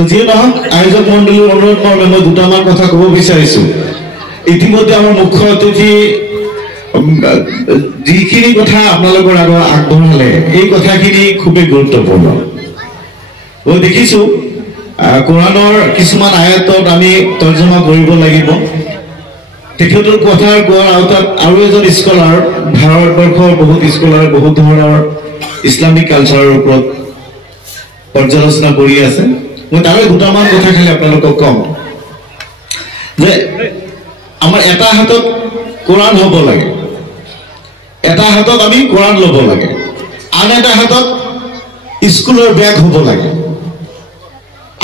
তো যিয়ে নহওক আয়োজক মণ্ডলীৰ অনুৰোধ মৰ্মে মই দুটামান কথা ক'ব বিচাৰিছো। ইতিমধ্যে আমাৰ মুখ্য অতিথি যিখিনি কথা আপোনালোকৰ আগত আগবঢ়ালে এই কথাখিনি খুবেই গুৰুত্বপূৰ্ণ। মই দেখিছো কোৰাণৰ কিছুমান আয়াতত আমি তৰ্জমা কৰিব লাগিব। তেখেতৰ কথাৰ কোৱাৰ আওতাত আৰু এজন স্কলাৰ, ভাৰতবৰ্ষৰ বহুত স্কলাৰ বহুত ধৰণৰ ইছলামিক কালচাৰৰ ওপৰত পৰ্যালোচনা কৰি আছে। মই তাৰে দুটামান কথা খালি আপোনালোকক কম যে আমাৰ এটা হাতত কোৰাণ হ'ব লাগে, এটা হাতত আমি কোৰাণ ল'ব লাগে, আন এটা হাতত স্কুলৰ বেগ হ'ব লাগে।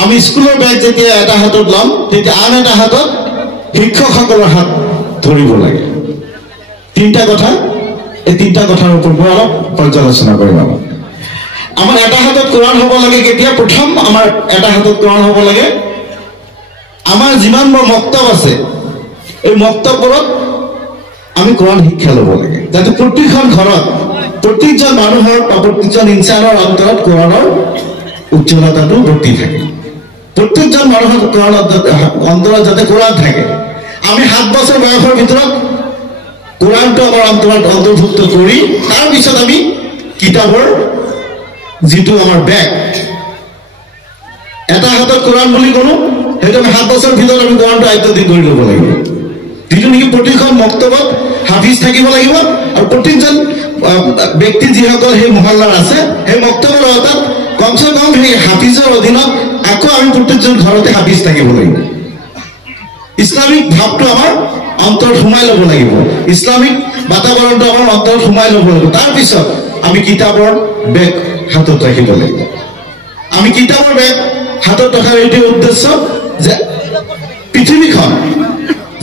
আমি স্কুলৰ বেগ যেতিয়া এটা হাতত ল'ম তেতিয়া আন এটা হাতত শিক্ষকসকলৰ হাত ধৰিব লাগে। তিনিটা কথা, এই তিনিটা কথাৰ ওপৰত মই অলপ পৰ্যালোচনা কৰিম। আমাৰ এটা হাতত কোৰাণ হ'ব লাগে কেতিয়া? প্ৰথম আমাৰ এটা হাতত কোৰাণ হ'ব লাগে, আমাৰ যিমানবোৰ মক্তব আছে এই মক্তববোৰত আমি কোৰাণ শিক্ষা ল'ব লাগে, যাতে প্ৰতিখন ঘৰত প্ৰত্যেকজন মানুহৰ বা প্ৰত্যেকজন ইনচানৰ অন্তৰত কোৰাণৰ উজ্জ্বলতাটো বৰ্তি থাকে। প্ৰত্যেকজন মানুহৰ কোৰাণত অন্তৰত যাতে কোৰাণ থাকে। আমি 7 বছৰ বয়সৰ ভিতৰত কোৰাণটো আমাৰ অন্তৰত অন্তৰ্ভুক্ত কৰি তাৰপিছত আমি কিতাপৰ যিটো আমাৰ বেগ, এটা হাতত কোৰাণ বুলি ক'লো, সেইটো আমি 7 বছৰ ভিতৰত আমি কোৰাণটো আয়ত্ত কৰি ল'ব লাগিব। যিটো নেকি প্ৰতিখন মক্তবত হাফিজ থাকিব লাগিব আৰু প্ৰত্যেকজন ব্যক্তি যিসকল সেই মহল্লাৰ আছে সেই মক্তবৰ অৰ্থাৎ কমচে কম সেই হাফিজৰ অধীনত আকৌ আমি প্ৰত্যেকজন ঘৰতে হাফিজ থাকিব লাগিব। ইছলামিক ভাৱটো আমাৰ অন্তৰত সোমাই ল'ব লাগিব, ইছলামিক বাতাবৰণটো আমাৰ অন্তৰত সোমাই ল'ব লাগিব। তাৰপিছত আমি কিতাপৰ বেগ হাতত ৰাখিব লাগিব। আমি কিতাপৰ বেগ হাতত ৰখাৰ এইটো উদ্দেশ্য যে পৃথিৱীখন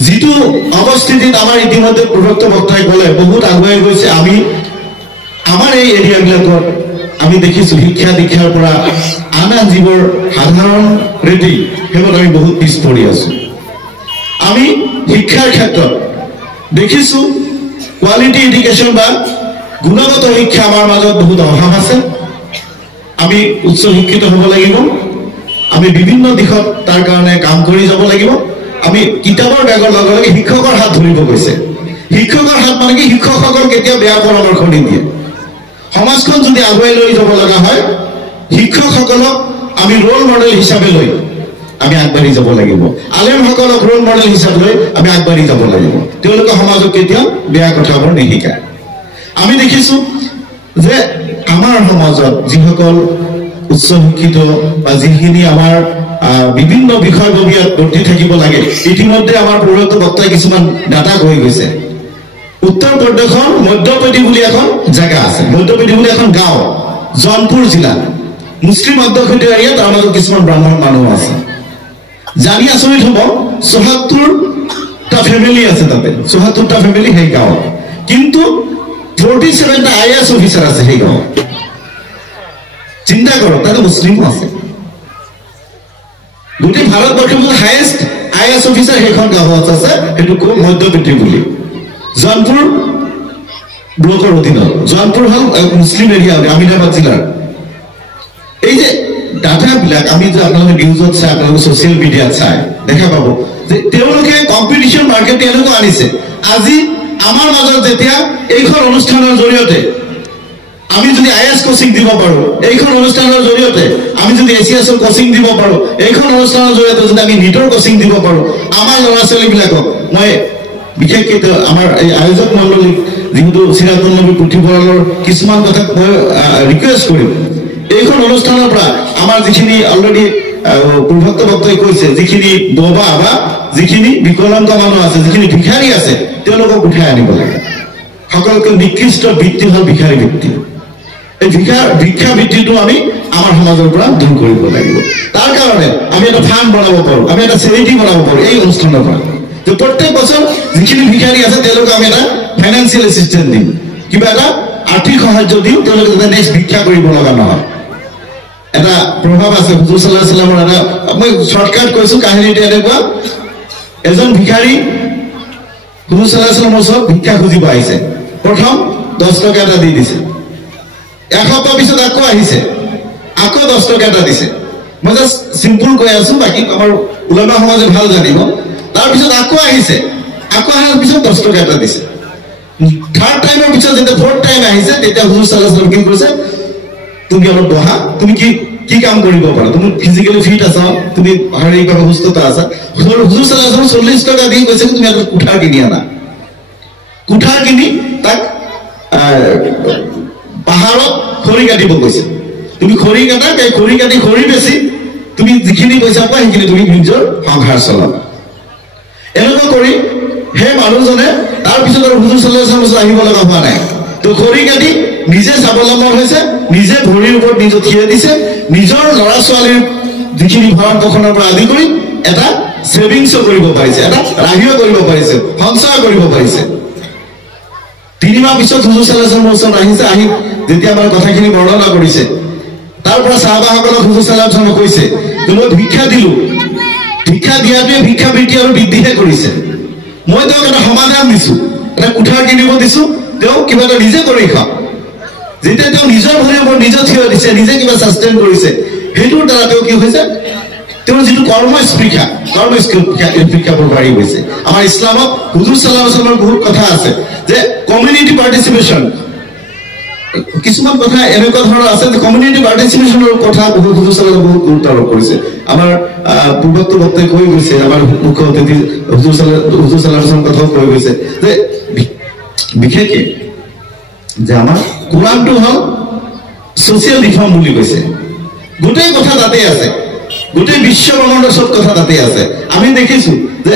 যিটো অৱস্থিতিত আমাৰ ইতিমধ্যে প্ৰবক্তা বক্তাই ক'লে বহুত আগুৱাই গৈছে। আমি আমাৰ এই এৰিয়াবিলাকত আমি দেখিছোঁ শিক্ষা দীক্ষাৰ পৰা আন আন যিবোৰ সাধাৰণ ৰীতি সেইবোৰ আমি বহুত পিছ পৰি আছো। আমি শিক্ষাৰ ক্ষেত্ৰত দেখিছোঁ কোৱালিটি এডুকেশ্যন বা গুণগত শিক্ষা আমাৰ মাজত বহুত অভাৱ আছে। আমি উচ্চ শিক্ষিত হ'ব লাগিব, আমি বিভিন্ন দিশত তাৰ কাৰণে কাম কৰি যাব লাগিব। আমি কিতাপৰ বেগৰ লগে লগে শিক্ষকৰ হাত ধৰিব গৈছে। শিক্ষকৰ হাত মানে কি? শিক্ষকসকল কেতিয়াও বেয়া পৰামৰ্শ নিদিয়ে। সমাজখন যদি আগুৱাই লৈ যাব লগা হয় শিক্ষকসকলক আমি ৰোল মডেল হিচাপে লৈ আমি আগবাঢ়ি যাব লাগিব। আলেমসকলক ৰোল মডেল হিচাপে লৈ আমি আগবাঢ়ি যাব লাগিব। তেওঁলোকে সমাজক কেতিয়াও বেয়া কথাবোৰ নিশিকায়। আমি দেখিছোঁ যে আমাৰ সমাজত যিসকল উচ্চ শিক্ষিত বা যিখিনি আমাৰ বিভিন্ন বিষয়ববীয়াত বৰ্তি থাকিব লাগে, ইতিমধ্যে আমাৰ প্ৰবক্তা বক্তাই কিছুমান ডাটা কৈ গৈছে। উত্তৰ প্ৰদেশৰ মধ্যপেটি বুলি এখন জেগা আছে, মধ্যপেটি বুলি এখন গাঁও, জৌনপুৰ জিলা, মুছলিম অধ্যুষিত এৰিয়াত তাৰ মাজত কিছুমান ব্ৰাহ্মণ মানুহ আছে। জানি আচৰিত হ'ব ৭৪টা ফেমিলি আছে তাতে, ৭৪টা ফেমিলি সেই গাঁৱত, কিন্তু 47টা IAS অফিচাৰ আছে সেই গাঁৱত। চিন্তা কৰক, তাতে মুছলিমো আছে। গোটেই ভাৰতবৰ্ষৰ হায়েষ্ট IAS অফিচাৰ সেইখন গাঁৱত আছে, সেইটো কওঁ মধ্যপেটি বুলি, জৌনপুৰ ব্লকৰ অধীনত। জৌনপুৰ হ'ল মুছলিম এৰিয়া, আমিনাবাদ জিলাৰ। এই যে ডাটাবিলাক আমি যে আপোনালোকে নিউজত চাই, আপোনালোকে ছ'চিয়েল মিডিয়াত চাই দেখা পাব যে তেওঁলোকে কম্পিটিশ্যন মাৰ্কেট এনেকুৱা আনিছে। আজি আমাৰ মাজত যেতিয়া এইখন অনুষ্ঠানৰ জৰিয়তে আমি যদি IAS কোচিং দিব পাৰোঁ, এইখন অনুষ্ঠানৰ জৰিয়তে আমি যদি ACS কোচিং দিব পাৰোঁ, এইখন অনুষ্ঠানৰ জৰিয়তে যদি আমি নিটৰ কোচিং দিব পাৰোঁ, আমাৰ ল'ৰা ছোৱালীবিলাকক মই বিশেষকৈ আমাৰ এই আয়োজক মণ্ডলীক যিহেতু চিৰাজুল নবী পুথিভঁৰালৰ কিছুমান কথাক মই ৰিকুৱেষ্ট কৰিম, এইখন অনুষ্ঠানৰ পৰা আমাৰ যিখিনি অলৰেডি প্ৰবক্তা বক্তাই কৈছে, যিখিনি বোবা বা যিখিনি বিকলাংগ মানুহ আছে, যিখিনি ভিক্ষাৰী আছে, তেওঁলোকক উঠাই আনিব লাগে। সকলোকে নিকৃষ্ট বৃত্তি হ'ল ভিক্ষাৰী বৃত্তি। এই ভিক্ষা বৃত্তিটো আমি আমাৰ সমাজৰ পৰা দূৰ কৰিব লাগিব। তাৰ কাৰণে আমি এটা ফাণ্ড বনাব পাৰোঁ, আমি এটা চেৰিটি বনাব পাৰোঁ এই অনুষ্ঠানৰ পৰা, যে প্ৰত্যেক বছৰ যিখিনি ভিক্ষাৰী আছে তেওঁলোকক আমি এটা ফাইনেন্সিয়েল এছিষ্টেঞ্চ দিম, কিবা এটা আৰ্থিক সাহায্য দিম, তেওঁলোকে যাতে নেক্সট ভিক্ষা কৰিব লগা নহয়। এটা প্ৰভাৱ আছে হুজুৰ সাল্লাল্লাহু আলাইহি ওয়াসাল্লামৰ, এটা মই শ্বৰ্টকাট কৈছোঁ কাহিনীটো এনেকুৱা, এজন ভিক্ষাৰী হুজুৰ সাল্লাল্লাহু আলাইহি ওয়াসাল্লামৰ ওচৰত ভিক্ষা খুজিব আহিছে। প্ৰথম 10 টকা এটা দি দিছে, এসপ্তাহ পিছত আকৌ আহিছে, আকৌ 10 টকা এটা দিছে, মই জাষ্ট চিম্পল কৈ আছো, বাকী আমাৰ উলামা সমাজে ভাল জানিব। তাৰপিছত আকৌ আহিছে, আকৌ অহাৰ পিছত 10 টকা এটা দিছে। থাৰ্ড টাইমৰ পিছত যেতিয়া ফৰ্থ টাইম আহিছে, তেতিয়া হুজুৰ সাল্লাল্লাহু আলাইহি ওয়াসাল্লাম কি কৈছে, তুমি অলপ বহা, তুমি কি কাম কৰিব পাৰা, তুমি ফিজিক্যালি ফিট আছা, তুমি শাৰীৰিকভাৱে সুস্থতা আছা। হুজুৰ সাল্লাল্লাহু আলাইহি ওয়াসাল্লাম 40 টকা দি কৈছে তুমি এটা কুঠাৰ কিনি আনা। কুঠাৰ কিনি তাক পাহাৰত খৰি কাটিব কৈছে। তুমি খৰি কাটা, খৰি কাটি খৰি বেছি তুমি যিখিনি পইচা পোৱা সেইখিনি তুমি নিজৰ সংসাৰ চলাবা। এনেকুৱা কৰি সেই মানুহজনে তাৰপিছত আৰু হুজুৰ সাল্লাল্লাহু আলাইহি ওয়াসাল্লাম আহিব লগা হোৱা নাই। তো খৰি কাটি নিজে স্বাৱলম্বন হৈছে, নিজে ভৰিৰ ওপৰত নিজে থিয় দিছে, নিজৰ ল'ৰা ছোৱালীৰ যিখিনি ভৰণ পোষণৰ পৰা আদি কৰি এটা ছেভিংছো কৰিব পাৰিছে, এটা ৰাহিও কৰিব পাৰিছে, সঞ্চয় কৰিব পাৰিছে। 3 মাহ পিছত হুজুৰ সাল্লাল্লাহু আলাইহি ওয়াসাল্লাম আহিছে, আহি যেতিয়া আমাৰ কথাখিনি বৰ্ণনা কৰিছে, তাৰ পৰা সাহাবাসকলক হুজুৰ সাল্লাল্লাহু আলাইহি ওয়াসাল্লামে কৈছে, মই ভিক্ষা দিলো, ভিক্ষা দিয়াটোৱে ভিক্ষা বৃত্তি আৰু বৃদ্ধিহে কৰিছে। মই তেওঁক এটা সমাধান দিছো, এটা কুঠাৰ কিনিব দিছো, তেওঁ কিবা এটা নিজে কৰি খাওক। যেতিয়া তেওঁ নিজৰ ভৰিৰ ওপৰত নিজে থিয় দিছে, নিজে কিবা ছাষ্টেইন কৰিছে, সেইটোৰ দ্বাৰা তেওঁ কি হৈছে, তেওঁৰ যিটো কৰ্মস্পৃক্ষাবোৰ বাঢ়ি গৈছে। আমাৰ ইছলামত হুজুৰ সাল্লাল্লাহু আলাইহি ওয়াসাল্লামৰ বহুত কথা আছে যে কমিউনিটি পাৰ্টিচিপেশ্যন, কিছুমান কথা এনেকুৱা ধৰণৰ আছে যে কমিউনিটি পাৰ্টিচিপেশ্যনৰ কথা হুজুৰ সাল্লাল্লাহু আলাইহি ওয়াসাল্লাম বহুত গুৰুত্ব আৰোপ কৰিছে। আমাৰ পূৰ্বক্ত বক্তাই কৈ গৈছে, আমাৰ মুখ্য অতিথি হুজুৰ সাল্লাল্লাহু আলাইহি ওয়াসাল্লামৰ কথাও কৈ গৈছে যে বিশেষকে যে আমাৰ কোৰআনটো হ'ল ছ'চিয়েল ৰিফৰ্ম বুলি কৈছে। গোটেই কথা তাতে আছে, গোটেই বিশ্ব ব্ৰহ্মাণ্ডৰ চব কথা তাতে আছে। আমি দেখিছো যে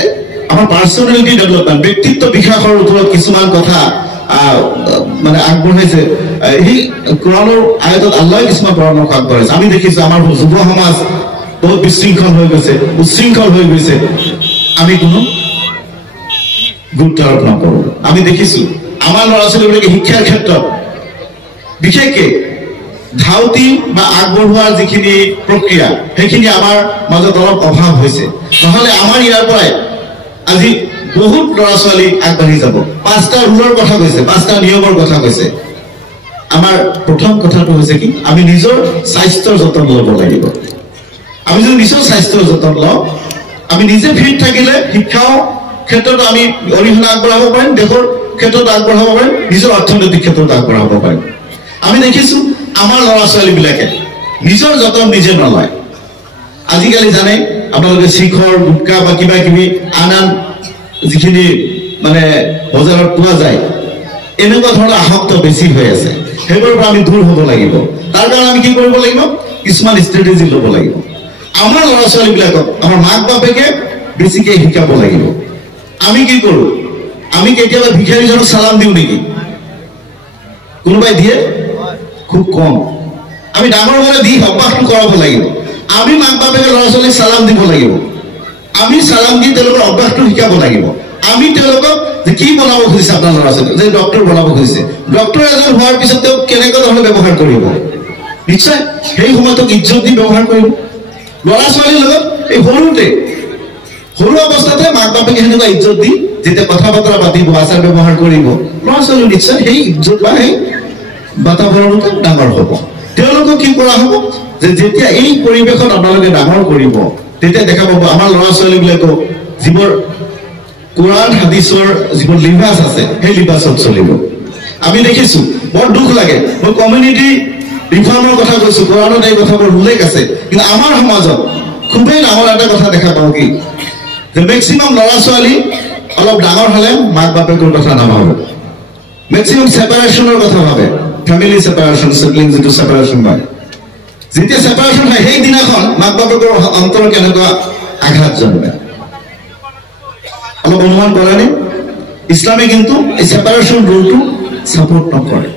আমাৰ পাৰ্চনেলিটি ডেভেলপমেণ্ট, ব্যক্তিত্ব বিকাশৰ ওপৰত কিছুমান কথা মানে আগবঢ়াইছে। সেই কোৰআনৰ আয়াতত আল্লাহে কিছুমান পৰামৰ্শ আগবঢ়াইছে। আমি দেখিছো আমাৰ যুৱ সমাজ বহুত বিশৃংখল হৈ গৈছে, উচ্ছৃংখল হৈ গৈছে, আমি কোনো গুৰুত্ব আৰোপ নকৰো। আমি দেখিছো আমাৰ ল'ৰা ছোৱালীবিলাকে শিক্ষাৰ ক্ষেত্ৰত বিশেষকে ধাউতি বা আগবঢ়োৱাৰ যিখিনি প্ৰক্ৰিয়া, সেইখিনি আমাৰ মাজত অলপ অভাৱ হৈছে। নহলে আমাৰ ইয়াৰ পৰাই আজি বহুত ল'ৰা ছোৱালী আগবাঢ়ি যাব। 5টা ৰুলৰ কথা কৈছে, 5টা নিয়মৰ কথা কৈছে। আমাৰ প্ৰথম কথাটো হৈছে কি, আমি নিজৰ স্বাস্থ্যৰ যতন ল'ব লাগিব। আমি যদি নিজৰ স্বাস্থ্যৰ যতন লওঁ, আমি নিজে ফিট থাকিলে শিক্ষাও ক্ষেত্ৰত আমি অৰিহণা আগবঢ়াব পাৰিম, দেশৰ ক্ষেত্ৰত আগবঢ়াব পাৰিম, নিজৰ অৰ্থনৈতিক ক্ষেত্ৰত আগবঢ়াব পাৰিম। আমি দেখিছো আমাৰ ল'ৰা ছোৱালীবিলাকে নিজৰ যতন নিজে নলয়। আজিকালি জানে আপোনালোকে শিখৰ, গুটকা বা কিবা কিবি আন যিখিনি মানে বজাৰত পোৱা যায়, এনেকুৱা ধৰণৰ আসক্ত বেছি হৈ আছে। সেইবোৰৰ পৰা আমি দূৰ হ'ব লাগিব। তাৰ কাৰণে আমি কি কৰিব লাগিব, কিছুমান ষ্ট্ৰেটেজি ল'ব লাগিব। আমাৰ ল'ৰা ছোৱালীবিলাকক আমাৰ মাক বাপেকে বেছিকে শিকাব লাগিব। আমি কি কৰো, আমি কেতিয়াবা ভিখাৰীজনক চালাম দিওঁ নেকি? কোনোবাই দিয়ে? খুব কম। আমি ডাঙৰ মানে দি অভ্যাসটো কৰাব লাগিব। আমি মাক বাপেকে ল'ৰা ছোৱালীক চালাম দিব লাগিব। আমি চালাম দি তেওঁলোকৰ অভ্যাসটো শিকাব লাগিব। আমি তেওঁলোকক যে কি বনাব খুজিছে আপোনাৰ ল'ৰা ছোৱালী, যে ডক্টৰ বনাব খুজিছে, ডক্টৰ এজন হোৱাৰ পিছত তেওঁ কেনেকুৱা ধৰণে ব্যৱহাৰ কৰিব, নিশ্চয় সেই সময়ত ইজ্জত দি ব্যৱহাৰ কৰিব। ল'ৰা ছোৱালীৰ লগত এই সৰু অৱস্থাতে মাক বাপেকে সেনেকুৱা ইজ্জত দি যেতিয়া কথা বতৰা পাতিব, আচাৰ ব্যৱহাৰ কৰিব, ল'ৰা ছোৱালী নিশ্চয় সেই ইজ্জত বা সেই বাতাবৰণতে ডাঙৰ হ'ব। তেওঁলোকক কি কৰা হ'ব, যে যেতিয়া এই পৰিৱেশত আপোনালোকে ডাঙৰ কৰিব, তেতিয়া দেখা পাব আমাৰ ল'ৰা ছোৱালীবিলাকক যিবোৰ কোৰআন হাদিছৰ যিবোৰ লিবাস আছে, সেই লিবাছত চলিব। আমি দেখিছো বৰ দুখ লাগে, মই কমিউনিটি ৰিফৰ্মৰ কথা কৈছো, কোৰআনত এই কথাবোৰ উল্লেখ আছে, কিন্তু আমাৰ সমাজত খুবেই ডাঙৰ এটা কথা দেখা পাওঁ কি, যে মেক্সিমাম ল'ৰা ছোৱালী অলপ ডাঙৰ হলে মাক বাপেকৰ কথা নাভাবে, মেক্সিমাম ছেপাৰেশ্যনৰ কথা ভাবে, ফেমিলি ছেপাৰেশ্যন, চিবলিং যিটো ছেপাৰেশ্যন হয়। যেতিয়া ছেপাৰেশ্যন হয় সেই দিনাখন মাক বাপেকৰ অন্তৰত কেনেকুৱা আঘাত জন্মে, অলপ অনুমান কৰেনে? ইছলামে কিন্তু এই ছেপাৰেশ্যন ৰুলটো ছাপোৰ্ট নকৰে।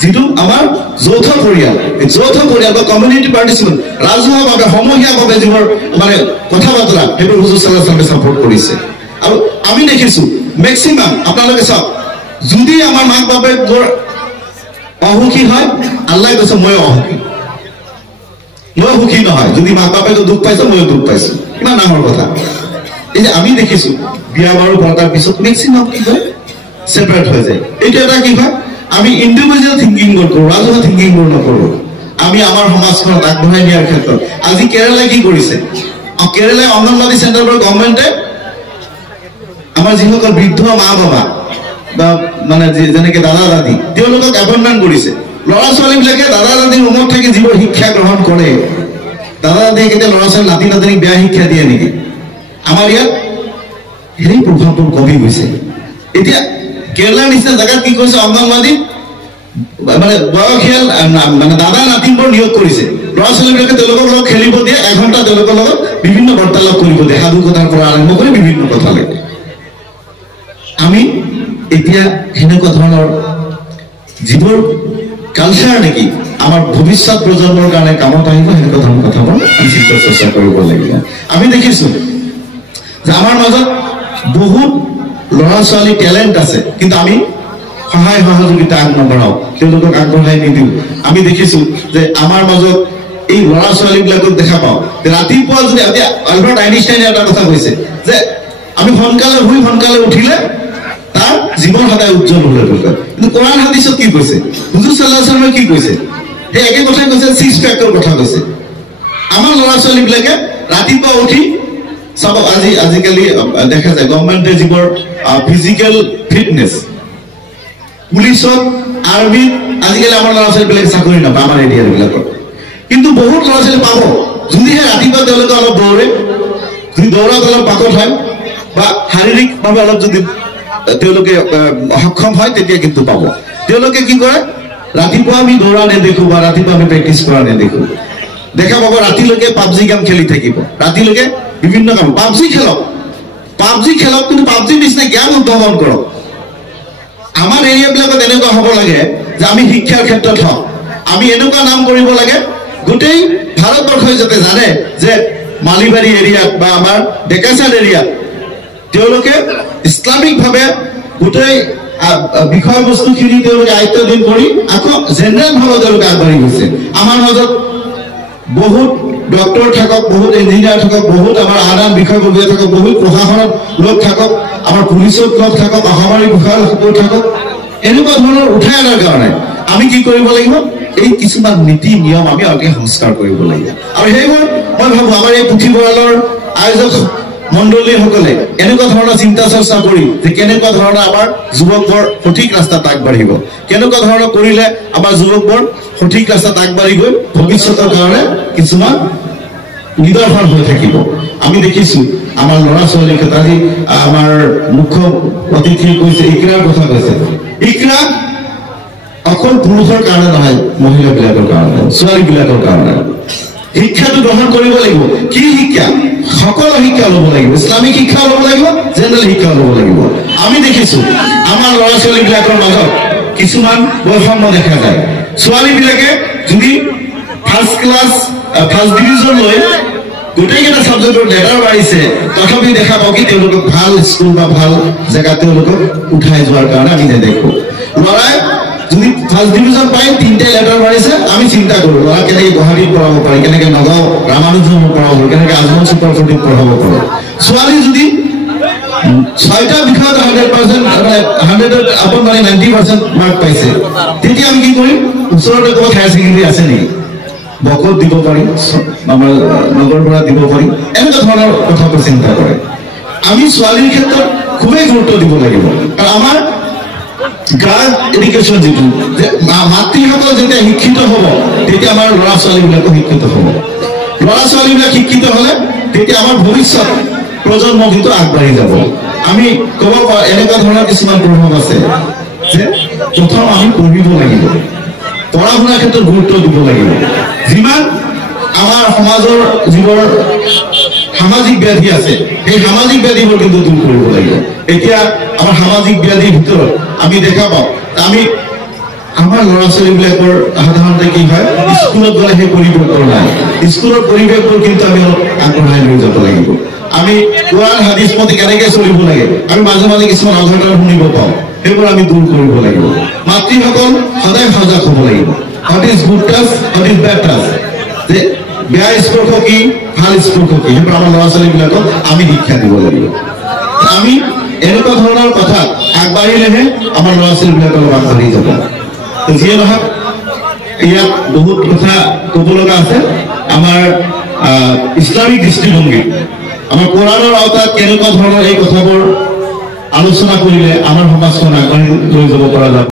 যিটো আমাৰ যৌথ পৰিয়াল, এই যৌথ পৰিয়াল বা কমিউনিটি পাৰ্টিচিপেণ্ট, ৰাজহুৱাভাৱে সমূহীয়াভাৱে যিবোৰ মানে কথা বতৰা, সেইবোৰ হুজুৰ সাল্লাল্লাহু আলাইহি ওয়াসাল্লামে ছাপোৰ্ট কৰিছে। আৰু আমি দেখিছো মেক্সিমাম আপোনালোকে চাওক, যদি আমাৰ মাক বাপেকৰ অসুখী হয়, আল্লাহে কৈছে মই অসুখী, মই সুখী নহয়। যদি মাক বাপেকে দুখ পাইছে, ময়ো দুখ পাইছো, ইমান ডাঙৰ কথা। এই যে আমি দেখিছো বিয়া বাৰু পতাৰ পিছত মেক্সিমাম কি হয়, ছেপাৰেট হৈ যায়। এইটো এটা কি হয়, আমি ইণ্ডিভিজুৱেল থিংকিংবোৰ কৰোঁ, ৰাজহুৱা থিংকিংবোৰ নকৰোঁ। আমি আমাৰ সমাজখনক আগবঢ়াই নিয়াৰ ক্ষেত্ৰত আজি কেৰালাই কি কৰিছে কেৰালাই অংগনবাদী চেণ্টাৰবোৰ গভৰ্ণমেণ্টে আমাৰ যিসকল বৃদ্ধ মা বাবা বা মানে যেনেকে দাদা দাদী তেওঁলোকক এপইণ্টমেণ্ট কৰিছে ল'ৰা ছোৱালীবিলাকে দাদা দাদীৰ ৰুমত থাকি যিবোৰ শিক্ষা গ্ৰহণ কৰে দাদা দাদীয়ে কেতিয়া ল'ৰা ছোৱালী নাতি নাতিনীক বেয়া শিক্ষা দিয়ে নেকি আমাৰ ইয়াত সেই প্ৰভাৱবোৰ কমি গৈছে এতিয়া কেৰালাৰ নিচিনা জেগাত কি কৰিছে অংগনবাদী মানে বয়সীয়াল মানে দাদা নাতিনবোৰ নিয়োগ কৰিছে ল'ৰা ছোৱালীবিলাকে তেওঁলোকৰ লগত খেলিব দিয়ে এঘণ্টা তেওঁলোকৰ লগত বিভিন্ন বাৰ্তালাপ কৰিব দিয়ে সাধু কথাৰ পৰা আৰম্ভ কৰি বিভিন্ন কথালৈকে আমি এতিয়া সেনেকুৱা ধৰণৰ যিবোৰ কালচাৰ নেকি আমাৰ ভৱিষ্যত প্ৰজন্মৰ কাৰণে কামত আহিব সেনেকুৱা ধৰণৰ কথাবোৰ আমি চিন্তা চৰ্চা কৰিব লাগিব আমি দেখিছোঁ যে আমাৰ মাজত বহুত ল'ৰা ছোৱালী টেলেণ্ট আছে কিন্তু আমি সহায় সহযোগিতা আগনবঢ়াওঁ তেওঁলোকক আগবঢ়াই নিদিওঁ আমি দেখিছোঁ যে আমাৰ মাজত এই ল'ৰা ছোৱালীবিলাকক দেখা পাওঁ যে ৰাতিপুৱা যদি এতিয়া আলবাৰ্ট আইনষ্টাইনে এটা কথা কৈছে যে আমি সোনকালে শুই সোনকালে উঠিলে তাৰ জীৱন সদায় উজ্জ্বল হৈ থাকে কিন্তু কোৰআন হাদিছত কি কৈছে হুজুৰ সাল্লাল্লাহু আলাইহি ওয়াসাল্লামে কি কৈছে সেই একে কথাই কৈছে সিক্স পেকৰ কথা কৈছে আমাৰ ল'ৰা ছোৱালীবিলাকে ৰাতিপুৱা উঠি চাব আজিকালি দেখা যায় গভৰ্ণমেণ্টে যিবোৰ ফিজিকেল ফিটনেছ পুলিচত আৰ্মিত আজিকালি আমাৰ ল'ৰা ছোৱালীবিলাকে চাকৰি নাপায় আমাৰ এৰিয়াবিলাকত কিন্তু বহুত ল'ৰা ছোৱালী পাব যদিহে ৰাতিপুৱা তেওঁলোকে অলপ দৌৰে যদি দৌৰাত অলপ পাকত হয় বা শাৰীৰিকভাৱে অলপ যদি তেওঁলোকে সক্ষম হয় তেতিয়া কিন্তু পাব তেওঁলোকে কি কৰে ৰাতিপুৱা আমি দৌৰা নেদেখোঁ বা ৰাতিপুৱা আমি প্ৰেক্টিছ কৰা নেদেখোঁ দেখা পাব ৰাতিলৈকে পাবজি গেম খেলি থাকিব ৰাতিলৈকে বিভিন্ন কাম পাবজি খেলক কিন্তু পাবজিৰ নিচিনা জ্ঞান উদ্ভাৱন কৰক আমাৰ এৰিয়াবিলাকত এনেকুৱা হ'ব লাগে যে আমি শিক্ষাৰ ক্ষেত্ৰত হওক আমি এনেকুৱা নাম কৰিব লাগে গোটেই ভাৰতবৰ্ষই যাতে জানে যে মালিবাৰী এৰিয়াত বা আমাৰ ডেকাচাৰ এৰিয়াত তেওঁলোকে ইছলামিকভাৱে গোটেই বিষয়বস্তুখিনি তেওঁলোকে আয়ত্তধীন কৰি আকৌ জেনেৰেলভাৱে তেওঁলোকে আগবাঢ়ি গৈছে আমাৰ মাজত বহুত ডক্টৰ থাকক বহুত ইঞ্জিনিয়াৰ থাকক বহুত আমাৰ আন বিষয়ববীয়া থাকক বহুত প্ৰশাসনত লোক থাকক আমাৰ পুলিচত লোক থাকক অসামৰিক বিষয়াসকল থাকক এনেকুৱা ধৰণৰ উঠাই অনাৰ কাৰণে আমি কি কৰিব লাগিব এই কিছুমান নীতি নিয়ম আমি অতি সংস্কাৰ কৰিব লাগিব আৰু সেইবোৰ মই ভাবোঁ আমাৰ এই পুথিভঁৰালৰ আয়োজক মণ্ডলীসকলে এনেকুৱা ধৰণৰ চিন্তা চৰ্চা কৰি যে কেনেকুৱা ধৰণৰ আমাৰ যুৱকবোৰ সঠিক ৰাস্তাত আগবাঢ়িব কেনেকুৱা ধৰণৰ কৰিলে আমাৰ যুৱকবোৰ সঠিক ৰাস্তাত আগবাঢ়ি গৈ ভৱিষ্যতৰ কাৰণে কিছুমান নিদৰ্শন হৈ থাকিব আমি দেখিছোঁ আমাৰ ল'ৰা ছোৱালীৰ ক্ষেত্ৰত আজি আমাৰ মুখ্য অতিথিয়ে কৈছে ইকৰাৰ কথা কৈছে ইকৰা অকল পুৰুষৰ কাৰণে নহয় মহিলাবিলাকৰ কাৰণে ছোৱালীবিলাকৰ কাৰণে শিক্ষাটো গ্ৰহণ কৰিব লাগিব কি শিক্ষা সকলো শিক্ষা ল'ব লাগিব ইছলামিক শিক্ষা ল'ব লাগিব জেনেৰেল শিক্ষা ল'ব লাগিব আমি দেখিছোঁ আমাৰ ল'ৰা ছোৱালীবিলাকৰ মাজত কিছুমান বৈষম্য দেখা যায় ছোৱালীবিলাকে যদি ফাৰ্ষ্ট ক্লাছ ফাৰ্ষ্ট ডিভিজন লৈ গোটেইকেইটা ছাবজেক্টৰ লেটাৰ মাৰিছে তথাপি দেখা পাওঁ কি তেওঁলোকক ভাল স্কুল বা ভাল জেগাত তেওঁলোকক উঠাই যোৱাৰ কাৰণে আমি নেদেখোঁ ল'ৰাই যদি ফাৰ্ষ্ট ডিভিজন পাই 3টা লেটাৰ মাৰিছে আমি চিন্তা কৰোঁ ল'ৰা কেনেকৈ গুৱাহাটীত পঢ়াব পাৰি কেনেকৈ নগাঁও ৰামানুজনত পঢ়াব কেনেকৈ আজমল চুপাৰফটিত পঢ়াব পাৰে ছোৱালী যদি 6টা বিষয়ত 100% মানে 100ত আপন মানে 90% মাৰ্ক পাইছে তেতিয়া আমি কি কৰিম ওচৰতে ক'ৰবাত হায়াৰ ছেকেণ্ডেৰী আছে নেকি বকত দিব পাৰি আমাৰ নগৰ পৰা দিব পাৰি এনেকুৱা ধৰণৰ কথাবোৰ চিন্তা কৰে আমি ছোৱালীৰ ক্ষেত্ৰত খুবেই গুৰুত্ব দিব লাগিব কাৰণ আমাৰ গাৰ্লছ এডুকেশ্যন যিটো যে মাতৃসকল যেতিয়া শিক্ষিত হ'ব তেতিয়া আমাৰ ল'ৰা ছোৱালীবিলাকো শিক্ষিত হ'ব ল'ৰা ছোৱালীবিলাক শিক্ষিত হ'লে তেতিয়া আমাৰ ভৱিষ্যত প্ৰজন্ম কিন্তু আগবাঢ়ি যাব আমি ক'ব পাৰোঁ এনেকুৱা ধৰণৰ কিছুমান প্ৰভাৱ আছে যে প্ৰথম আমি পঢ়িব লাগিব পঢ়া শুনাৰ ক্ষেত্ৰত গুৰুত্ব দিব লাগিব যিমান আমাৰ সমাজৰ যিবোৰ সামাজিক ব্যাধি আছে সেই সামাজিক ব্যাধিবোৰ কিন্তু দূৰ কৰিব লাগিব এতিয়া আমাৰ সামাজিক ব্যাধিৰ ভিতৰত আমি দেখা পাওঁ আমি আমাৰ ল'ৰা ছোৱালীবিলাকৰ সাধাৰণতে কি হয় স্কুলত গ'লে সেই পৰিৱেশবোৰ নাই স্কুলৰ পৰিৱেশবোৰ কিন্তু আমি অলপ আগবঢ়াই লৈ যাব লাগিব আমি কোৰআন হাদিছ মতে কেনেকৈ চলিব লাগে আমি মাজে মাজে কিছুমান অঘটন শুনিব পাওঁ সেইবোৰ আমি দূৰ কৰিব লাগিব মাতৃসকল সদায় সজাগ হ'ব লাগিব what is good touch what is bad touch যে বেয়া স্পৰ্শ কি ভাল স্পৰ্শ কি সেইবোৰ আমাৰ ল'ৰা ছোৱালীবিলাকক আমি শিক্ষা দিব লাগিব আমি এনেকুৱা ধৰণৰ কথা আগবাঢ়িলেহে আমাৰ ল'ৰা ছোৱালীবিলাক অলপ আগবাঢ়ি যাব যিয়ে নহওক ইয়াত বহুত কথা ক'ব লগা আছে আমাৰ ইছলামিক দৃষ্টিভংগী আমাৰ কোৰাণৰ আওতাত কেনেকুৱা ধৰণৰ এই কথাবোৰ আলোচনা কৰিলে আমাৰ সমাজখন আগবাঢ়ি লৈ যাব পৰা যাব।